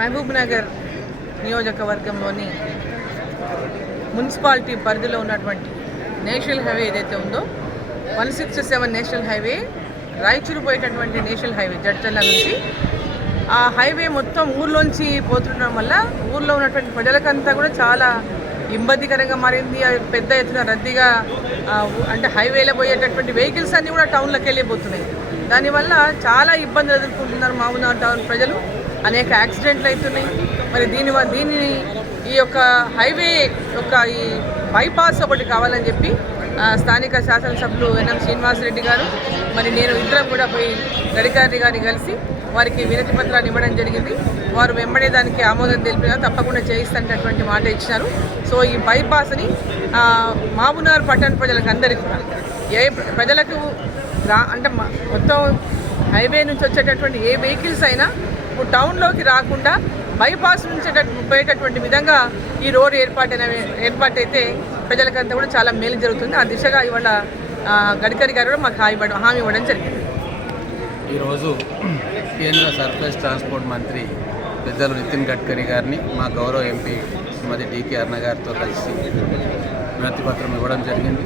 మహబూబ్ నగర్ నియోజకవర్గంలోని మున్సిపాలిటీ పరిధిలో ఉన్నటువంటి నేషనల్ హైవే ఏదైతే ఉందో 167 నేషనల్ హైవే రాయచూరు పోయేటటువంటి నేషనల్ హైవే జడ్చర్ల నుంచి ఆ హైవే మొత్తం ఊర్లోంచి పోతుండడం వల్ల ఊర్లో ఉన్నటువంటి ప్రజలకంతా కూడా చాలా ఇబ్బందికరంగా మారింది. పెద్ద ఎత్తున రద్దీగా అంటే హైవేలో పోయేటటువంటి వెహికల్స్ అన్నీ కూడా టౌన్లోకి వెళ్ళిపోతున్నాయి. దానివల్ల చాలా ఇబ్బందులు ఎదుర్కొంటున్నారు మహబూబ్నగర్ టౌన్ ప్రజలు. అనేక యాక్సిడెంట్లు అవుతున్నాయి. మరి దీన్ని ఈ యొక్క హైవే యొక్క ఈ బైపాస్ ఒకటి కావాలని చెప్పి స్థానిక శాసనసభ్యులు ఎన్ఎం శ్రీనివాసరెడ్డి గారు మరి నేను ఇద్దరం కూడా పోయి గడికారి గారిని కలిసి వారికి వినతి పత్రాన్ని ఇవ్వడం జరిగింది. వారు వెంబడే దానికి ఆమోదం తెలిపిన తప్పకుండా చేయిస్తున్నటువంటి మాట ఇచ్చారు. సో ఈ బైపాస్ని మహబూబ్నగర్ పట్టణ ప్రజలకు అందరికీ కూడా ప్రజలకు అంటే మొత్తం హైవే నుంచి వచ్చేటటువంటి ఏ వెహికల్స్ అయినా ఇప్పుడు టౌన్లోకి రాకుండా బైపాస్ నుంచి పోయేటటువంటి విధంగా ఈ రోడ్ ఏర్పాటైతే ప్రజలకంతా కూడా చాలా మేలు జరుగుతుంది. ఆ దిశగా ఇవాళ గడ్కరీ గారు కూడా మాకు హామీ ఇవ్వడం జరిగింది. ఈరోజు కేంద్ర సర్ఫేస్ ట్రాన్స్పోర్ట్ మంత్రి పెద్దలు నితిన్ గడ్కరీ గారిని మా గౌరవ ఎంపీ శ్రీమతి డికే అరుణ గారితో కలిసి వినతి పత్రం ఇవ్వడం జరిగింది.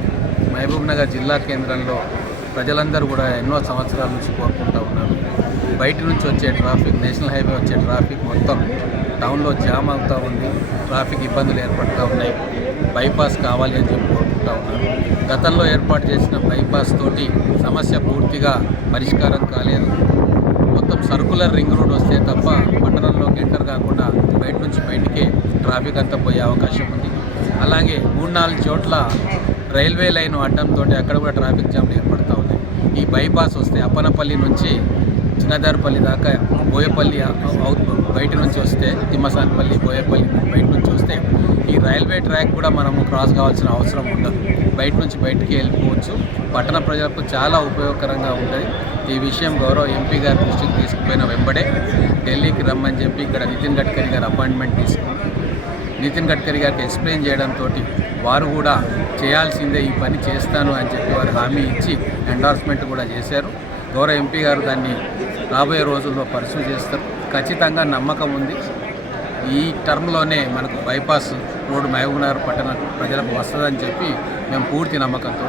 మహబూబ్ నగర్ జిల్లా కేంద్రంలో ప్రజలందరూ కూడా ఎన్నో సంవత్సరాల నుంచి కోరుకుంటూ ఉన్నారు. బయట నుంచి వచ్చే ట్రాఫిక్, నేషనల్ హైవే వచ్చే ట్రాఫిక్ మొత్తం టౌన్లో జామ్ అవుతూ ఉంది. ట్రాఫిక్ ఇబ్బందులు ఏర్పడుతూ ఉన్నాయి. బైపాస్ కావాలి అని చెప్పి కోరుకుంటూ ఉన్నారు. గతంలో ఏర్పాటు చేసిన బైపాస్ తోటి సమస్య పూర్తిగా పరిష్కారం కాలేదు. మొత్తం సర్కులర్ రింగ్ రోడ్ వస్తే తప్ప పట్టణంలోకి ఎంటర్ కాకుండా బయట నుంచి బయటికే ట్రాఫిక్ అంతా పోయే అవకాశం ఉంది. అలాగే 3-4 చోట్ల రైల్వే లైన్ అడ్డంతో అక్కడ కూడా ట్రాఫిక్ జామ్లు ఏర్పడుతూ ఉన్నాయి. ఈ బైపాస్ వస్తే అప్పనపల్లి నుంచి చిన్నదారుపల్లి దాకా బోయపల్లి బయట నుంచి వస్తే తిమ్మసానపల్లి బోయపల్లి బయట నుంచి వస్తే ఈ రైల్వే ట్రాక్ కూడా మనము క్రాస్ కావాల్సిన అవసరం ఉండదు. బయట నుంచి బయటికి వెళ్ళిపోవచ్చు. పట్టణ ప్రజలకు చాలా ఉపయోగకరంగా ఉంటుంది. ఈ విషయం గౌరవ ఎంపీ గారి దృష్టికి తీసుకుపోయిన వెంబడే ఢిల్లీకి రమ్మని చెప్పి ఇక్కడ నితిన్ గడ్కరీ గారు అపాయింట్మెంట్ తీసుకున్నారు. నితిన్ గడ్కరీ గారికి ఎక్స్ప్లెయిన్ చేయడంతో వారు కూడా చేయాల్సిందే, ఈ పని చేస్తాను అని చెప్పి వారు హామీ ఇచ్చి ఎండార్స్మెంట్ కూడా చేశారు. గౌరవ ఎంపీ గారు దాన్ని రాబోయే రోజుల్లో పర్సూ చేస్తారు. ఖచ్చితంగా నమ్మకం ఉంది. ఈ టర్మ్లోనే మనకు బైపాస్ రోడ్డు మహబూబ్నగర్ పట్టణ ప్రజలకు వస్తుందని చెప్పి మేము పూర్తి నమ్మకంతో